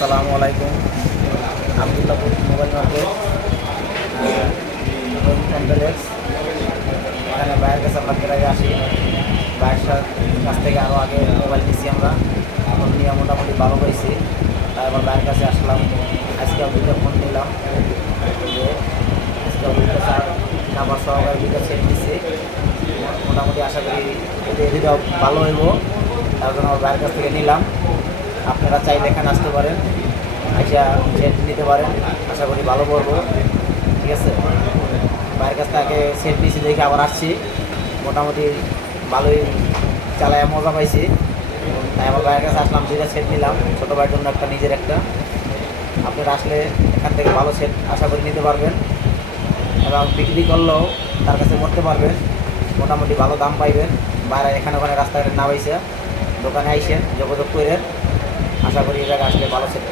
আসসালামু আলাইকুম। Abdullahpur mobile market complex. এখানে ভাইয়ের কাছে আমরা আগে আসি। ভাইয়ের কাছ থেকে আরও আগে মোবাইল নিচ্ছি আমরা, ফোন নিয়ে মোটামুটি ভালো হয়েছি। তাই আবার ভাইয়ের কাছে আসলাম। আজকে দুইটা ফোন নিলাম, যে আজকে দুইটা নাম্বার সহকারে দুইটা সেট নিচ্ছি। মোটামুটি আশা করি এদিকে ভালো হইব, তার জন্য আমার ভাইয়ের কাছ থেকে নিলাম। আপনারা চাইলে এখানে আসতে পারেন, আইসা সেট নিতে পারেন, আশা করি ভালো পড়বো। ঠিক আছে, ভাইয়ের কাছ থেকে সেট নিয়েছি দেখে আবার আসছি, মোটামুটি ভালোই চালায় মজা পাইছি। তাই আমার ভাইয়ের কাছে আসলাম, দুইটা সেট নিলাম, ছোটো ভাইয়ের জন্য একটা, নিজের একটা। আপনারা আসলে এখান থেকে ভালো সেট আশা করি নিতে পারবেন, এবং বিক্রি করলেও তার কাছে করতে পারবেন, মোটামুটি ভালো দাম পাইবেন। বাইরে এখানে ওখানে রাস্তাঘাটে না পাইছে, দোকানে আইসেন, যোগাযোগ করেন, আশা করি এই জায়গায় আসলে ভালো সেট